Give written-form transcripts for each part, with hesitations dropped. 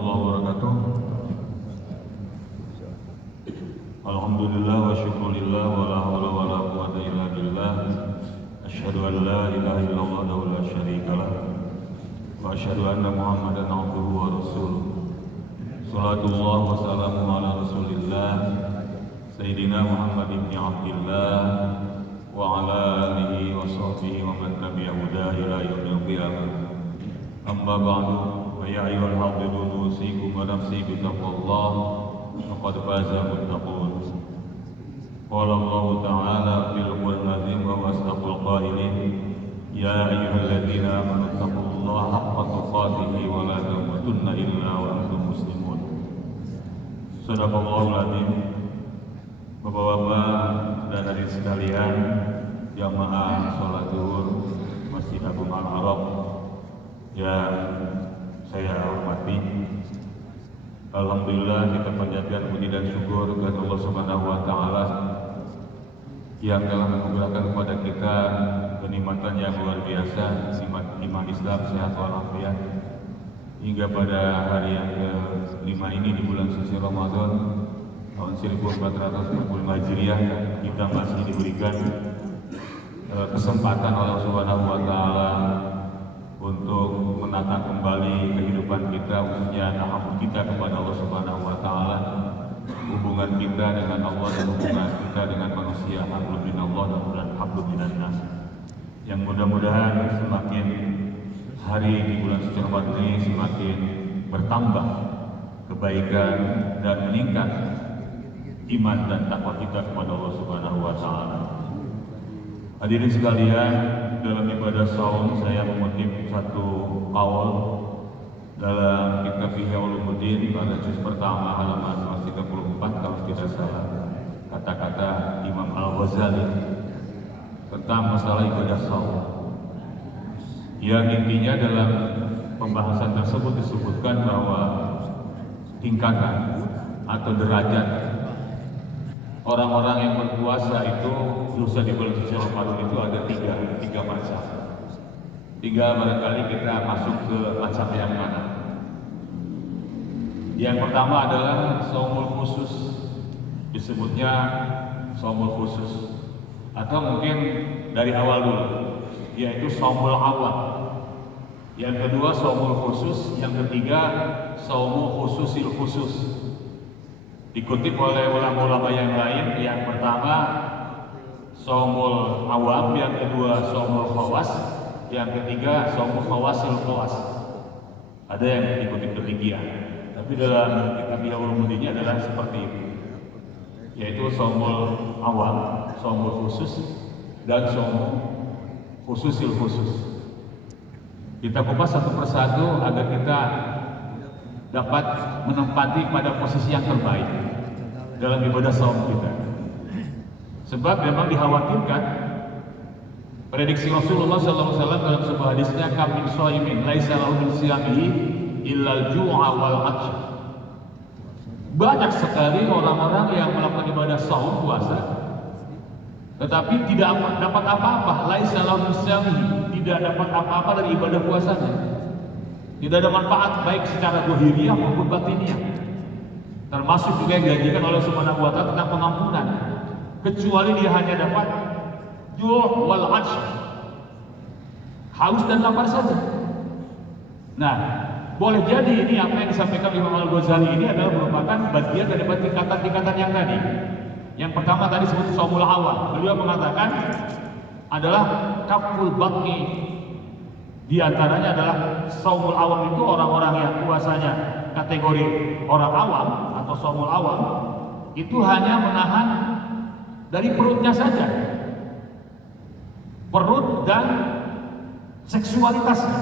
wabarakatuh. Alhamdulillah wa syukurillah wa la hawla wa la quwwata illa billah. Asyhadu an la ilaha illallah wa la syarikalah wa asyhadu anna Muhammadan abduhu wa rasuluh. Salatullah wa salamu ala Rasulillah Sayyidina Muhammad ibn Abdillah wa ala alihi wa sahbihi wa man tabi'a hudahu ila yaumil qiyamah. Amma ba'du. Ya ayyuhal hafidhun usikum wa nafsi bitaqwallah faqad faza muttaqun. Qala Allah ta'ala fil Qur'anil azim wa huwa asdaqul qailin. Ya ayyuhalladzina amanu taqullaha haqqa tuqatih wa la tamutunna illa wa antum muslimun. Sadaqallahul azim. Bapak-bapak dan hadirin sekalian, jamaah salat zuhur Masjid Agung Al-Arab yang saya hormati, alhamdulillah kita panjatkan puji dan syukur kepada Allah Subhanahu wa taala yang telah menganugerahkan kepada kita kenikmatan yang luar biasa, nikmat iman Islam, sehat walafiat, hingga pada hari yang ke-5 ini di bulan suci Ramadan tahun 1445 Hijriah kita masih diberikan kesempatan oleh Allah Subhanahu wa taala untuk menata kembali kehidupan kita, khususnya tahammul kita kepada Allah Subhanahu wa taala, hubungan kita dengan Allah dan hubungan kita dengan manusia, hablum minallah dan hablum minan nas. Yang mudah-mudahan semakin hari di bulan suci Ramadan ini semakin bertambah kebaikan dan meningkat iman dan takwa kita kepada Allah Subhanahu wa taala. Hadirin sekalian, dalam ibadah saum saya mengutip satu qaul dalam kitab Ihya Ulumuddin pada juz pertama halaman 34 kalau tidak salah, kata-kata Imam Al-Ghazali tentang masalah ibadah saum. Yang intinya dalam pembahasan tersebut disebutkan bahwa tingkatan atau derajat orang-orang yang berpuasa itu dosa di bulan suci Ramadan itu ada tiga macam. Tinggal barangkali kita masuk ke macam yang mana. Yang pertama adalah shaumul khusus, disebutnya shaumul khusus, atau mungkin dari awal dulu, yaitu shaumul awal. Yang kedua shaumul khusus, yang ketiga shaumul khususil khusus. Dikutip oleh ulama-ulama yang lain, yang pertama shaumul awam, yang kedua shaumul khawas, yang ketiga shaumul khawasil khawas. Ada yang dikutip demikian, tapi dalam kitab Ihya Ulumuddin adalah seperti itu, yaitu shaumul awam, shaumul khusus, dan shaumul khususil khusus. Kita kupas satu persatu agar kita dapat menempati pada posisi yang terbaik dalam ibadah saum kita. Sebab memang dikhawatirkan prediksi Rasulullah SAW dalam sebuah hadisnya, kam min shaimin laisa lahu min siyamihi illal ju'a wal 'atsy. Banyak sekali orang-orang yang melakukan ibadah saum puasa tetapi tidak dapat apa-apa, laisa lahu min siyamihi, tidak dapat apa-apa dari ibadah puasanya. Tidak ada manfaat baik secara zahiriyah maupun batiniah. Termasuk juga yang dijanjikan oleh Subhanahu wa taala tentang pengampunan, kecuali dia hanya dapat ju' wal 'atsy, haus dan lapar saja. Nah, boleh jadi ini apa yang disampaikan Imam Al-Ghazali ini adalah merupakan bagian dari tingkatan-tingkatan yang tadi. Yang pertama tadi disebut shaumul awal. Beliau mengatakan adalah kaful batni. Di antaranya adalah shaumul awam itu orang-orang yang puasanya kategori orang awam atau shaumul awam itu hanya menahan dari perutnya saja, perut dan seksualitasnya,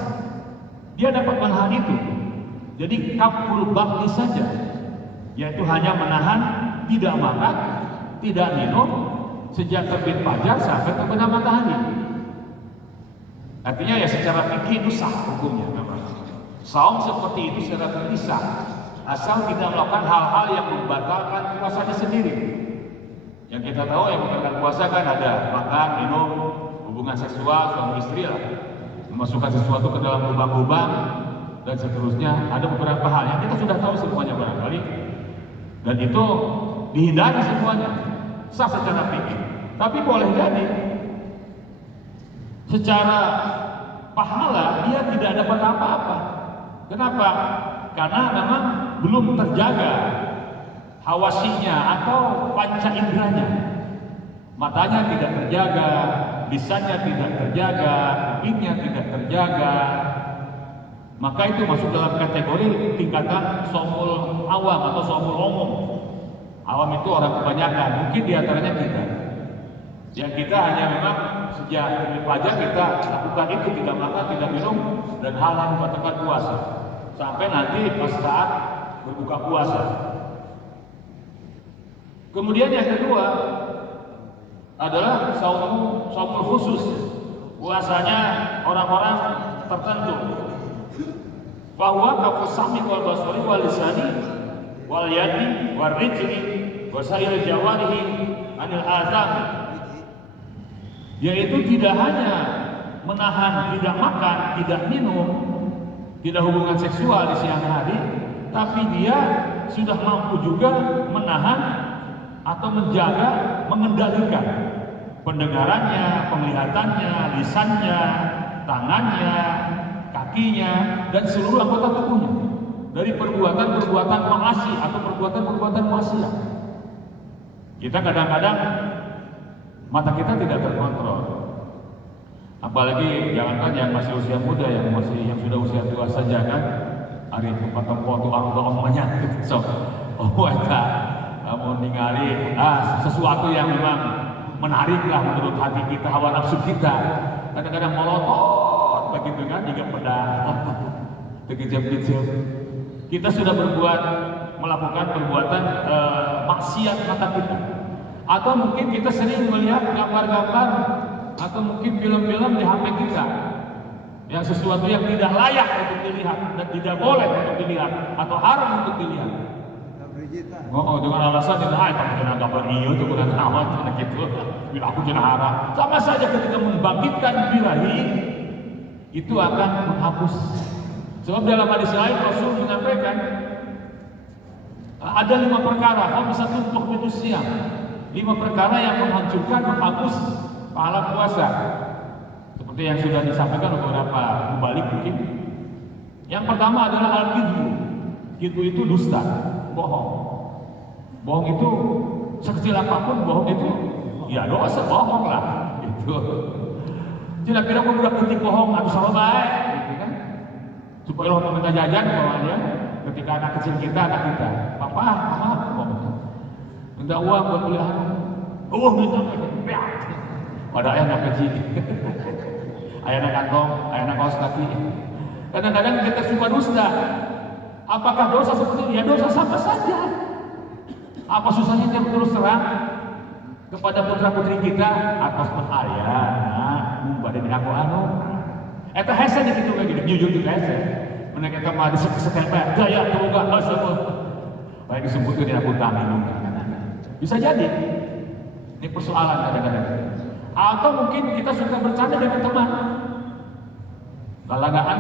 dia dapat menahan itu. Jadi kaful batni saja, yaitu hanya menahan tidak makan, tidak minum sejak terbit fajar sampai terbenam matahari. Artinya ya secara fikih itu sah hukumnya memang. Saum seperti itu secara fikih sah, asal tidak melakukan hal-hal yang membatalkan puasanya sendiri. Yang kita tahu yang membatalkan puasa kan ada makan, minum, hubungan seksual suami istri lah, memasukkan sesuatu ke dalam lubang-lubang, dan seterusnya. Ada beberapa hal yang kita sudah tahu semuanya barangkali, dan itu dihindari semuanya, sah secara fikih. Tapi boleh jadi secara pahala dia tidak dapat apa-apa. Kenapa? Karena memang belum terjaga hawasinya atau panca inderanya. Matanya tidak terjaga, lisannya tidak terjaga, kupingnya tidak terjaga. Maka itu masuk dalam kategori tingkatan somul awam atau somul umum. Awam itu orang kebanyakan, mungkin diantaranya kita. Yang kita hanya memang sejak pelajar kita lakukan itu, tidak makan, tidak minum, dan hal-hal membatalkan puasa. Sampai nanti pas saat berbuka puasa. Kemudian yang kedua adalah saumul khusus, puasanya orang-orang tertentu. Bahwa kafusami wal basari wal lisani wal yadi wal rijli wa sa'il jawarihi anil azam, yaitu tidak hanya menahan tidak makan, tidak minum, tidak hubungan seksual di siang hari, tapi dia sudah mampu juga menahan atau menjaga, mengendalikan pendengarannya, penglihatannya, lisannya, tangannya, kakinya, dan seluruh anggota tubuhnya dari perbuatan-perbuatan maasi atau perbuatan-perbuatan maksiat. Kita kadang-kadang mata kita tidak terkontrol, apalagi jangankan yang masih usia muda, yang sudah usia tua saja kan, hari itu tempo tu omanya so eta mau ningali sesuatu yang memang menarik lah menurut hati kita, hawa nafsu kita, kadang-kadang melotot begitu kan, juga pedang terkejam-kejam. Kita sudah melakukan perbuatan maksiat mata kita, atau mungkin kita sering melihat gambar-gambar atau mungkin film-film di HP kita yang sesuatu yang tidak layak untuk dilihat dan tidak boleh untuk dilihat atau haram untuk dilihat. Dengan alasan itu, kamu jangan gambar iyo itu bukan amat gitu. Bila aku jangan haram, sama saja ketika membangkitkan birahi itu akan menghapus. Sebab dalam hadis lain Rasul menyampaikan ada 5 perkara, kamu bisa tumpuk itu siang. 5 perkara yang menghancurkan, menghapus pahala puasa. Seperti yang sudah disampaikan beberapa mubalik mungkin. Yang pertama adalah al-kidbu. Kidbu itu dusta, bohong. Bohong itu sekecil apapun, bohong itu ya dosa, bohong lah. Itu. Kira-kira aku udah ketik bohong, aduh sama baik, gitu kan? Supaya lo meminta jajan bawahnya. Ketika anak kecil kita, papa, mama, minta uang buat beli anu. Minta. Pada ayah kecil. Ayana kantong, ayana kaos kaki. Kadang-kadang kita suka dusta. Apakah dosa seperti ini? Ya dosa sama saja. Apa susahnya dia terus terang kepada putra-putri kita atas ayah, badan aku anu. Eta hese di kitu kayak gitu, jujur juga hese. Mana kita mah disekel-sekel gaya teruga sebut. Baik disebutkeun dina kutang ini. Bisa jadi. Ini persoalan kadang-kadang. Atau mungkin kita suka bercanda dengan teman. Galangan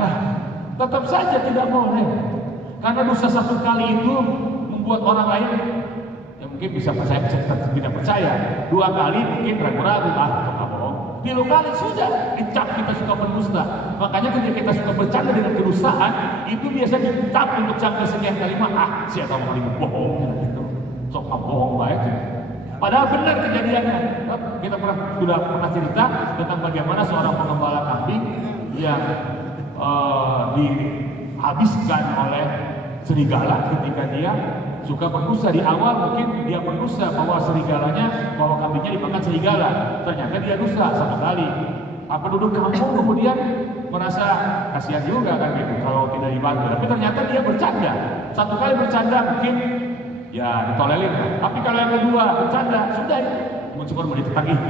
tetap saja tidak boleh. Karena dosa satu kali itu membuat orang lain mungkin bisa percaya, tidak percaya. 2 kali mungkin ragu-ragu, bohong. 3 kali sudah dicap kita suka berdusta. Makanya ketika kita suka bercanda dengan kedustaan, itu biasa dicap untuk sampai sekian kalimat. Siapa mau bohong gitu. Sok bohong baik. Padahal benar kejadiannya. Kita sudah pernah cerita tentang bagaimana seorang pengembala kambing yang dihabiskan oleh serigala ketika dia suka berdusta. Di awal mungkin dia berdusta bahwa kambingnya dimakan serigala. Ternyata dia dusta 1 kali. Penduduk kampung kemudian merasa kasihan juga kan gitu kalau tidak dibantu. Tapi ternyata dia bercanda. 1 kali bercanda mungkin ya ditolelin. Tapi kalau yang kedua bercanda sudah muncul ditagih.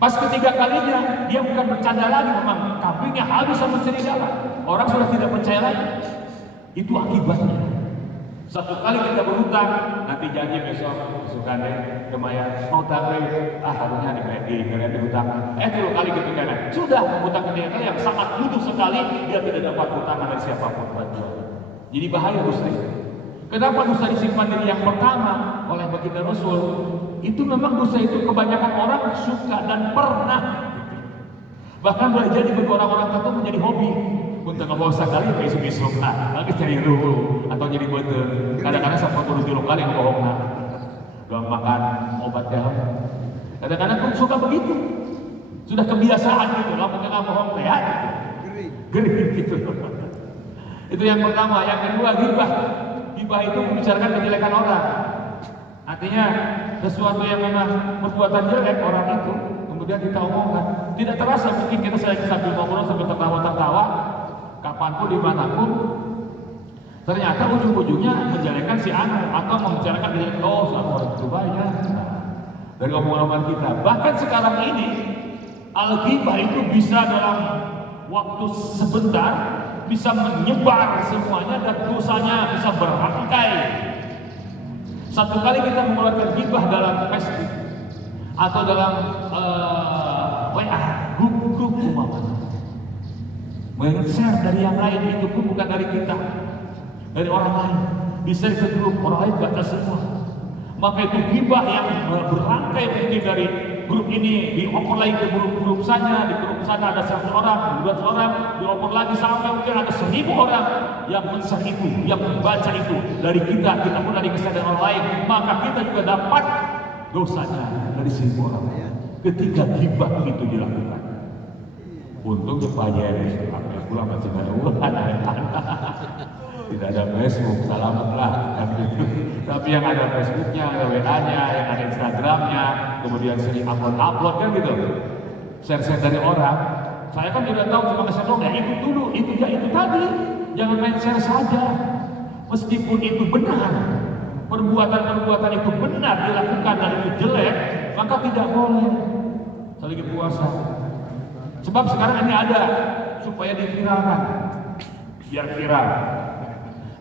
Pas ketiga kalinya dia bukan bercanda lagi, memang kambingnya habis sama serigala. Orang sudah tidak percaya lagi. Itu akibatnya. Satu kali kita berhutang, nanti janji besok deh kemayan mau tanggung, harusnya di hutang. 10 kali gitu kan, sudah menghutang ketiga kali yang sangat butuh sekali, dia tidak dapat hutangan dari siapapun bantuan. Jadi bahaya Gusti. Kenapa dosa disimpan dari yang pertama oleh baginda Rasul? Itu memang dosa itu kebanyakan orang suka dan pernah. Bahkan boleh jadi bagi orang-orang tertentu menjadi hobi. Untuk ngomong sekali besok-besok lagi cari dulu atau jadi betul. Kadang-kadang sampai kudu 3 kali yang bohong doang makan obat ya. Kadang-kadang pun suka begitu. Sudah kebiasaan gitu, lamun nggak bohong teh gitu. Gering gitu. Itu yang pertama. Yang kedua ghibah. Ghibah itu membicarakan kejelekan orang. Artinya sesuatu yang memang perbuatan jelek orang itu kemudian kita omongkan. Tidak terasa mungkin kita sambil ngobrol sambil tertawa-tertawa, kapanpun dimanapun, ternyata ujung-ujungnya menjelekan si anu atau membicarakan diri sama orang itu banyak dari omongan kita. Bahkan sekarang ini al-ghibah itu bisa dalam waktu sebentar bisa menyebar semuanya dan dosanya bisa berangkai. Satu kali kita mengeluarkan ghibah dalam Facebook atau dalam WA, grup umpamanya, men-share dari yang lain, itu pun bukan dari kita, dari orang lain, di-share ke grup, orang lain baca semua. Maka itu ghibah yang berangkai mungkin dari grup ini dioper lagi ke grup sana, di grup sana ada 100 orang, 200 orang, dioper lagi sampai mungkin ada 1000 orang yang men-share itu, yang membaca itu dari kita pun dari kesadaran orang lain, maka kita juga dapat dosanya dari 1000 orang ketika ghibah itu dilakukan. Untungnya Pak Jere, pulang masih ada urusan, tidak ada Facebook, selamatlah. Tapi yang ada Facebooknya, ada WA-nya, yang ada Instagramnya, kemudian sering upload kan gitu, share-share dari orang. Saya kan tidak tahu, cuma kesana dong, ya ikut dulu, itu tadi, jangan main share saja. Meskipun itu benar, perbuatan-perbuatan itu benar dilakukan dan itu jelek, maka tidak boleh selagi puasa. Sebab sekarang ini ada supaya diviralkan, biar viral.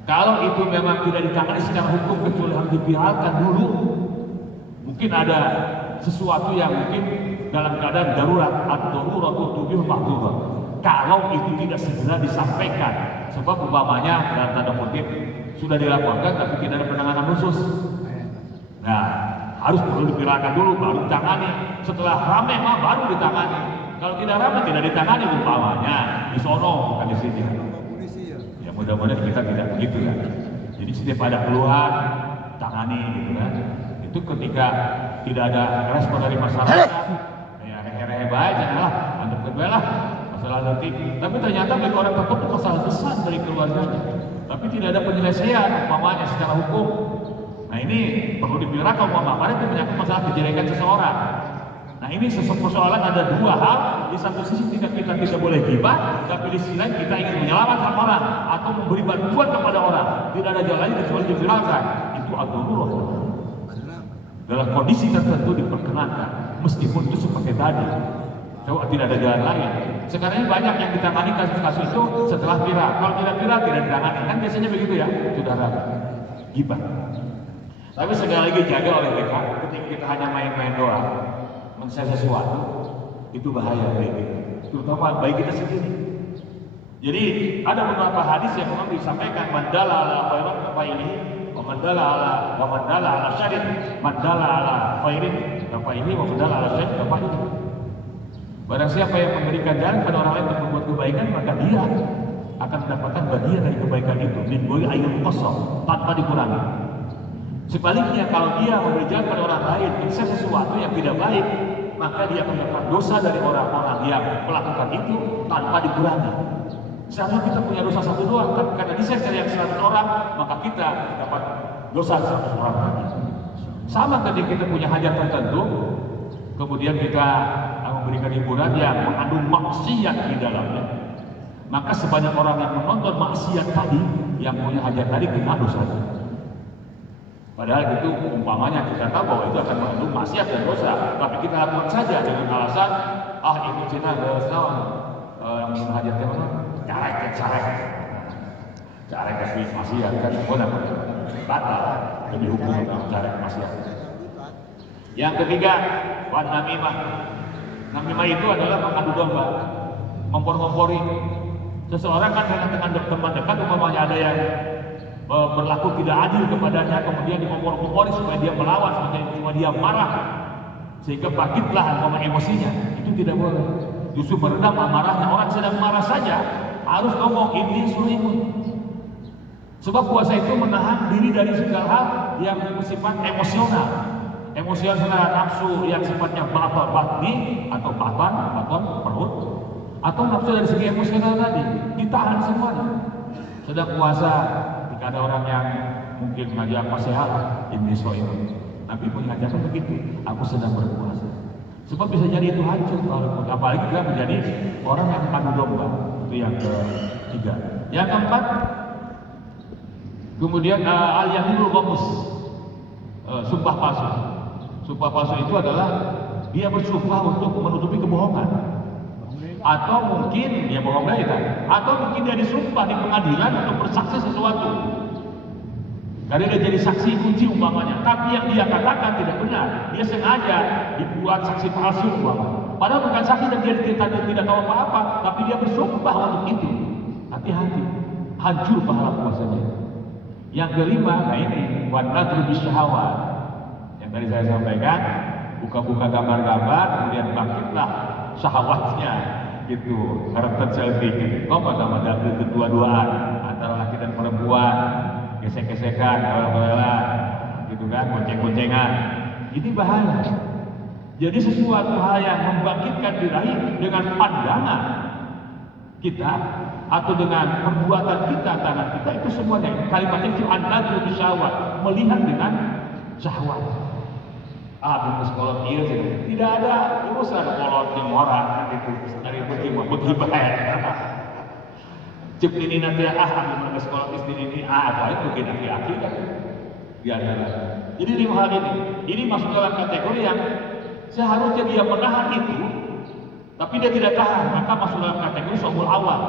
Kalau itu memang tidak ditangani secara hukum kecuali harus diviralkan dulu. Mungkin ada sesuatu yang mungkin dalam keadaan darurat atau tubih mahdzurah. Kalau itu tidak segera disampaikan, sebab umpamanya dalam tanda kutip sudah dilaporkan tapi tidak ada penanganan khusus. Nah, harus perlu diviralkan dulu baru ditangani. Setelah ramai baru ditangani. Kalau tidak ramai tidak ditangani umpamanya di sono bukan di sini. Ya mudah-mudahan kita tidak begitu kan. Jadi setiap ada keluhan tangani gitu kan. Itu ketika tidak ada respon dari masyarakat, ya hehe baik janganlah anggap kebelah masalah nanti. Tapi ternyata bagi orang tertentu masalah besar dari keluarganya. Tapi tidak ada penyelesaian umpamanya secara hukum. Nah ini perlu diviralkan umpamanya itu menyangkut masalah kejelekan seseorang. Nah ini persoalan ada 2 hal. Di satu sisi kita tidak boleh ghibah, tapi di sisi lain kita ingin menyelamatkan orang atau memberi bantuan kepada orang. Tidak ada jalan lain kecuali diviralkan. Itu ad-darurah. Dalam kondisi tertentu diperkenankan, meskipun itu seperti tadi. Coba tidak ada jalan lain. Sekarang ini banyak yang ditangani kasus-kasus itu setelah viral. Kalau tidak viral tidak ditangani. Kan biasanya begitu ya, saudara. Ghibah. Tapi sekali lagi jaga oleh kita. Ketika kita hanya main-main doang, men-share sesuatu, itu bahaya bagi kita, terutama bagi kita sendiri. Jadi ada beberapa hadis yang memang disampaikan mandala ala khairan kafaili, mandala ala syarrin, mandala ala khairin kafaili, mandala ala syarrin kafaili. Barang siapa yang memberikan jalan pada orang lain untuk berbuat kebaikan, maka dia akan mendapatkan bagian dari kebaikan itu, min boy ayat kosong tanpa dikurangi. Sebaliknya kalau dia memberi jalan pada orang lain, bisa sesuatu yang tidak baik, maka dia akan mendapatkan dosa dari orang-orang yang melakukan itu tanpa dikurangi. Seharusnya kita punya dosa 1 doang, tapi karena di-share yang 100 orang, maka kita dapat dosa 100 orang lagi. Sama ketika kita punya hajat tertentu, kemudian kita memberikan hiburan yang mengandung maksiat di dalamnya, maka sebanyak orang yang menonton maksiat tadi, yang punya hajat tadi kena dosanya. Padahal itu umpamanya kita tahu bahwa itu akan mengandung maksiat dan dosa, tapi kita lakukan saja dengan alasan ini Cina dosa yang hajatnya mana? Carek tapi maksiat kan boleh. batal dan dihukum dalam cara maksiat. Yang ketiga, wan namimah. Namimah itu adalah mengadu domba, ngompor-ngompori. Seseorang kan dengan teman dekat, umpamanya ada yang berlaku tidak adil kepadanya, kemudian dikompor-kompori supaya dia melawan, supaya dia marah, sehingga bangkitlah emosinya. Itu tidak boleh. Justru meredam amarahnya. Orang sedang marah saja harus ngomong ini sulaimun. Sebab puasa itu menahan diri dari segala hal yang bersifat emosional. Emosional nafsu yang sifatnya batni atau baton perut, atau nafsu dari segi emosional tadi ditahan semuanya. Sedang puasa, ketika ada orang yang mungkin ngajak nasihat, ini soal Nabi mengajarkan begitu, aku sedang berpuasa. Sebab bisa jadi itu hancur, apalagi kita menjadi orang yang mengadu domba. Itu yang ketiga. Yang keempat, kemudian al-yaminul ghamus, sumpah palsu. Sumpah palsu itu adalah dia bersumpah untuk menutupi kebohongan, atau mungkin dia bohong lagi kan, atau mungkin dia disumpah di pengadilan untuk bersaksi sesuatu. Karena dia jadi saksi kunci umpamanya, tapi yang dia katakan tidak benar, dia sengaja dibuat saksi palsu umpamanya. Padahal bukan saksi dan dia tidak tahu apa-apa, tapi dia bersumpah untuk itu. Hati-hati, hancur pahala puasanya. Yang kelima, nah ini wan-nadru bisyahawat. Yang tadi saya sampaikan, buka-buka gambar-gambar, kemudian bangkitlah syahwatnya, gitu. Karakter selfie, kok pada kedua-duaan antara laki dan perempuan. Gesek-gesekan, kalau gitu kan, gonceng-goncengan. Ini bahaya. Jadi sesuatu hal yang membangkitkan birahi dengan pandangan kita atau dengan perbuatan kita, tangan kita, itu semuanya kalimat itu an-nadru bisyahwat, melihat dengan syahwat. Bungkus kolot iya sih. Tidak ada urusan kolot yang orang itu dari begitu bahaya. Cep ini nanti ambil sekolah istri ini apa itu mungkin aki-aki kan biasa. Jadi 5 hal ini masuk dalam kategori yang seharusnya dia menahan itu, tapi dia tidak tahan, maka masuk dalam kategori shaumul awal.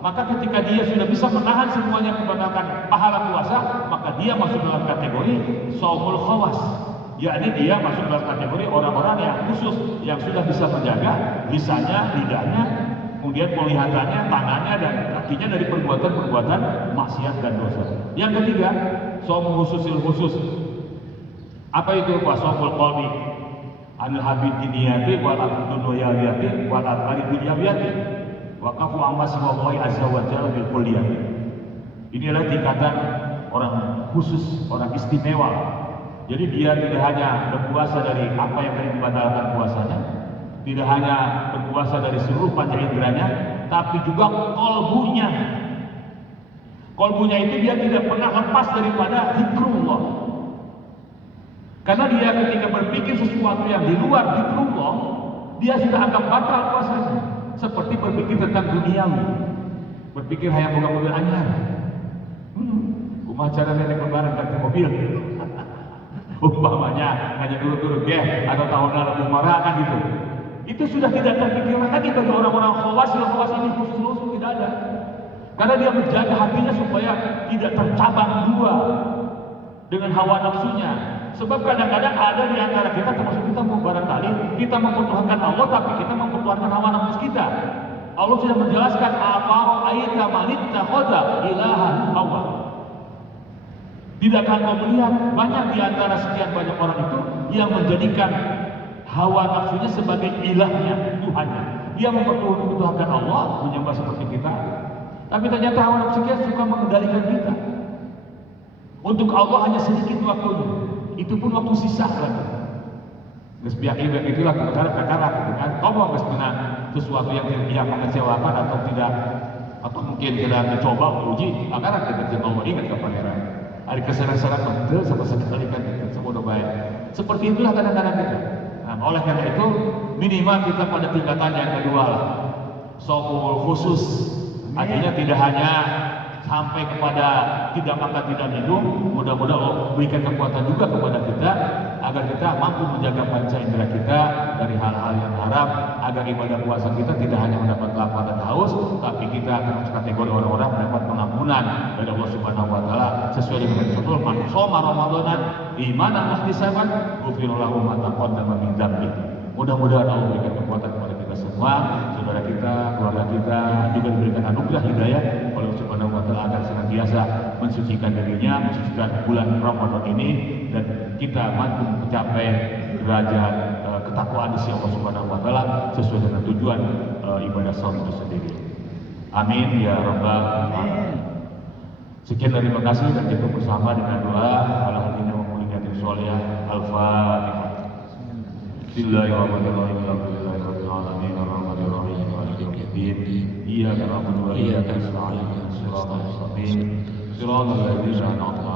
Maka ketika dia sudah bisa menahan semuanya membatalkan pahala puasa, maka dia masuk dalam kategori shaumul khawas, yakni dia masuk dalam kategori orang-orang yang khusus, yang sudah bisa menjaga lisannya, lidahnya, kemudian penglihatannya, tangannya dan kakinya dari perbuatan-perbuatan maksiat dan dosa. Yang ketiga, shaum khususil khusus. Apa itu? Shaumul qalbi anil habib diniyati wal dunyawiyati wal afkari dunyawiyati wa kafu amma siwallahi azza wa jalla bil kulliyati. Inilah tingkatan orang khusus, orang istimewa. Jadi dia tidak hanya berpuasa dari apa yang tadi membatalkan puasanya, tidak hanya berpuasa dari seluruh panca inderanya, tapi juga kolbunya. Kolbunya itu dia tidak pernah lepas daripada zikrullah. Karena dia ketika berpikir sesuatu yang di luar zikrullah, dia sudah anggap batal puasanya. Seperti berpikir tentang duniawi, berpikir hanya buka mobil anyar. Rumah cara nenek lebaran ganti mobil. Umpamanya hanya dulu-dulu atau tahun lalu marah kan gitu. Itu sudah tidak terpikir lagi bagi orang-orang khawas ini khusus tidak ada. Karena dia menjaga hatinya supaya tidak tercabang dua dengan hawa nafsunya. Sebab kadang-kadang ada di antara kita, termasuk kita barangkali kita mempertuhankan Allah, tapi kita mempertuhankan hawa nafsu kita. Allah sudah menjelaskan afara'aita man ittakhadha ilahan hawa. Tidakkah kau melihat banyak di antara sekian banyak orang itu yang menjadikan hawa nafsunya sebagai ilahnya, Tuhannya. Dia mempertuhankan Allah, menyembah seperti kita. Tapi ternyata hawa nafsu kita suka mengendalikan kita. Untuk Allah hanya sedikit waktunya. Itu pun waktu sisa lagi. Gesbiak itulah perkara-perkara gitu kan. Kau mau sesuatu yang mengecewakan atau tidak, atau mungkin sedang mencoba uji, agar kita mau ingat ke pangeran. Ada kesenangan betul sama sekali kan, semua udah baik. Seperti itulah kadang-kadang kita. Nah, oleh karena itu minimal kita pada tingkatan yang kedua lah, shaumul khusus. Artinya tidak hanya sampai kepada tidak makan tidak minum, mudah-mudahan Allah berikan kekuatan juga kepada kita agar kita mampu menjaga panca indera kita dari hal-hal yang haram, agar ibadah puasa kita tidak hanya mendapat lapar dan haus, tapi kita akan masuk kategori orang-orang mendapat pengampunan dari Allah Subhanahu wa taala sesuai dengan Rasul man shoma ramadanan imanan wahtisaban ghufira lahu ma taqaddama min dzambi. Mudah-mudahan Allah berikan kekuatan kepada kita semua, saudara kita, keluarga kita, juga diberikan anugerah hidayah oleh Allah Subhanahu wa taala agar senantiasa mensucikan dirinya, mensucikan bulan Ramadan ini, dan kita mampu mencapai derajat ketakwaan di sisi Allah Subhanahu wa taala sesuai dengan tujuan ibadah saum itu sendiri. Amin ya rabbal alamin. Sekian terima kasih, dan kita bersama dengan doa ala hadina wa muliyatin sholihah. Al-Fatihah. Bismillahirrahmanirrahim. Alhamdulillahirabbil alamin arrahmanir rahim maliki yaumiddin. Iyyaka na'budu wa iyyaka nasta'in. Shiratal mustaqim. Shiratal ladzina an'amta